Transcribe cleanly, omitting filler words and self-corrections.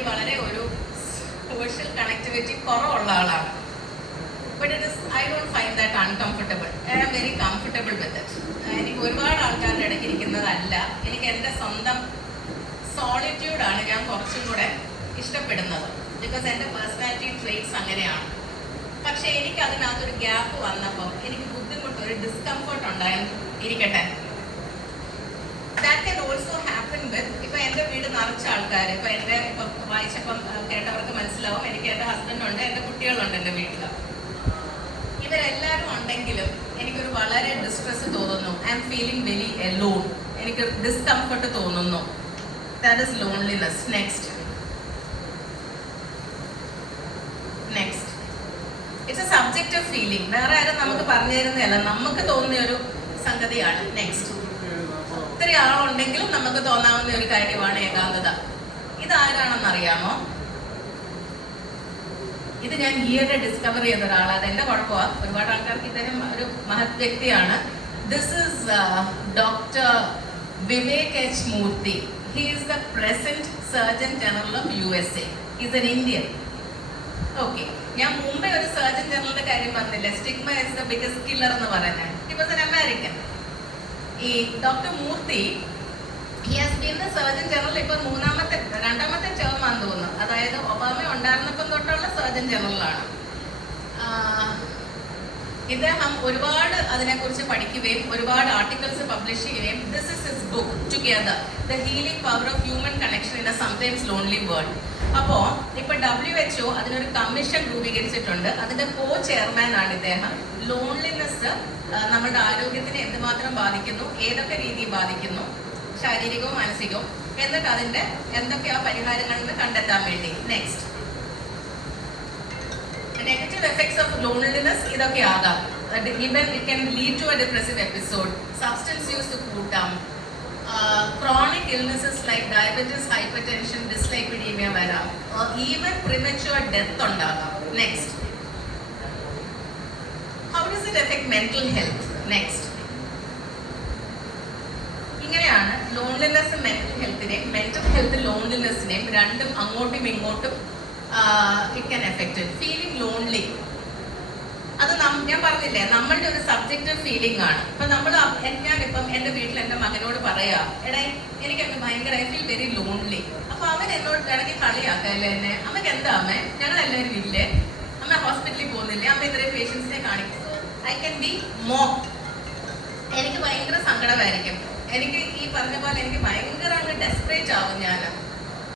എനിക്ക് വളരെ ഒരു സോഷ്യൽ കണക്ടിവിറ്റി കുറവുള്ള ആളാണ്. But it is, I don't find that uncomfortable. I am very comfortable with it. എനിക്ക് ഒരുപാട് ആൾക്കാരുടെ ഇടയ്ക്ക് ഇരിക്കുന്നതല്ല, എനിക്ക് എൻ്റെ സ്വന്തം സോളിറ്റ്യൂഡാണ് ഞാൻ കുറച്ചും കൂടെ ഇഷ്ടപ്പെടുന്നത്. ബിക്കോസ് എൻ്റെ പേഴ്സണാലിറ്റി ട്രേറ്റ്സ് അങ്ങനെയാണ്. പക്ഷേ എനിക്ക് അതിനകത്തൊരു ഗ്യാപ്പ് വന്നപ്പോൾ എനിക്ക് ബുദ്ധിമുട്ട്, ഒരു ഡിസ്കംഫർട്ട് ഉണ്ടായിരിക്കട്ടെ. ദാറ്റ് ക്യാൻ ഓൾസോ ഹാപ്പൻ വിത്ത്, ഇപ്പം എൻ്റെ വീട് നിറച്ച ആൾക്കാർ, ഇപ്പം എൻ്റെ ഇപ്പം വായിച്ചപ്പം കേട്ടവർക്ക് മനസ്സിലാവും, എനിക്ക് എൻ്റെ ഹസ്ബൻഡുണ്ട്, എൻ്റെ കുട്ടികളുണ്ട് എൻ്റെ വീട്ടിൽ. ഇവരെല്ലാവരും ഉണ്ടെങ്കിലും എനിക്കൊരു വളരെ ഡിസ്ട്രെസ് തോന്നുന്നു. I am feeling very alone. എനിക്ക് ഡിസ്കംഫർട്ട് തോന്നുന്നു. That is loneliness. Next it's a subjective feeling. വേറെ ആരും നമുക്ക് പറഞ്ഞു തരുന്നതല്ല, നമുക്ക് തോന്നിയ ഒരു സംഗതിയാണ്. നെക്സ്റ്റ്, ഒത്തിരി ആളുണ്ടെങ്കിലും നമുക്ക് തോന്നാവുന്ന ഒരു കാര്യമാണ് ഏകാന്തത. ഇതാരാണെന്നറിയാമോ? ഇത് ഞാൻ ഈയിടെ ഡിസ്കവർ ചെയ്ത ഒരാളാണ്. അതെന്റെ കുഴപ്പമാണ്. ഒരുപാട് ആൾക്കാർക്ക് ഇദ്ദേഹം ഒരു മഹത് വ്യക്തിയാണ്. This is doctor Vivek H Murthy. He is the present surgeon general of USA. Is an Indian. Okay, ഞാൻ മുമ്പേ ഒരു സർജൻ ജനറലിന്റെ കാര്യം പറഞ്ഞില്ലേ, stigma is the biggest killer എന്ന് പറയുന്നത്. He was an American. ഈ doctor Murthy, he has been the surgeon general ഇപ്പൊ രണ്ടാമത്തെ ടേം ആണെന്ന് തോന്നുന്നു. അതായത് ഒബാമ ഉണ്ടായിരുന്നപ്പം തൊട്ടുള്ള സർജൻ ജനറലാണ്. ഇദ്ദേഹം ഒരുപാട് അതിനെക്കുറിച്ച് പഠിക്കുകയും ഒരുപാട് ആർട്ടിക്കിൾസ് പബ്ലിഷ് ചെയ്യുകയും, this is his book together, the healing power of human connection in A sometimes lonely world. അപ്പോൾ ഇപ്പൊ WHO അതിനൊരു കമ്മീഷൻ രൂപീകരിച്ചിട്ടുണ്ട്. അതിന്റെ ചെയർമാൻ ആണ് ഇദ്ദേഹം. ലോൺലിനെസ് നമ്മുടെ ആരോഗ്യത്തിനെ എന്തുമാത്രം ബാധിക്കുന്നു, ഏതൊക്കെ രീതിയിൽ ബാധിക്കുന്നു, ശാരീരികവും മാനസികവും, എന്നിട്ട് അതിന്റെ എന്തൊക്കെയാ പരിഹാരങ്ങളെന്ന് കണ്ടെത്താൻ വേണ്ടി. Next, negative effects of loneliness ഇതൊക്കെ ആകാം. Even it can lead to a depressive episode. Substance use കൂട്ടാം. Chronic illnesses like diabetes, hypertension, dyslipidemia വരാം. ഈവൻ പ്രിമച്വർ ഡെത്ത് ഉണ്ടാകാം. Next, how does it affect mental health? Next, ഇങ്ങനെയാണ് loneliness mental ഹെൽത്തിനെയും mental health ലോൺലിനെസ്സിനെയും രണ്ടും അങ്ങോട്ടും ഇങ്ങോട്ടും it can affect. Feeling lonely, അത് ഞാൻ പറഞ്ഞില്ലേ, നമ്മളുടെ ഒരു സബ്ജക്റ്റീവ് ഫീലിംഗ് ആണ്. ഇപ്പൊ ഞാനിപ്പം എൻ്റെ വീട്ടിൽ എൻ്റെ മകനോട് പറയാ, എടേ എനിക്കൊക്കെ ഭയങ്കര ഐ ഫീൽ വെരി ലോൺലി. അപ്പൊ അവൻ എന്നോട് ഇടയ്ക്ക് കളിയാക്കല്ലേ എന്നെ, അമ്മയ്ക്ക് എന്താ അമ്മേ, ഞങ്ങളെല്ലാവരും ഇല്ലേ, അമ്മ ഹോസ്പിറ്റലിൽ പോകുന്നില്ലേ, അമ്മ ഇത്രയും പേഷ്യൻസിനെ കാണിക്കും. I can be mocked. എനിക്ക് ഭയങ്കര സങ്കടമായിരിക്കും. എനിക്ക് ഈ പറഞ്ഞ പോലെ എനിക്ക് ഭയങ്കര ഡെസ്പറേറ്റ് ആവും ഞാൻ.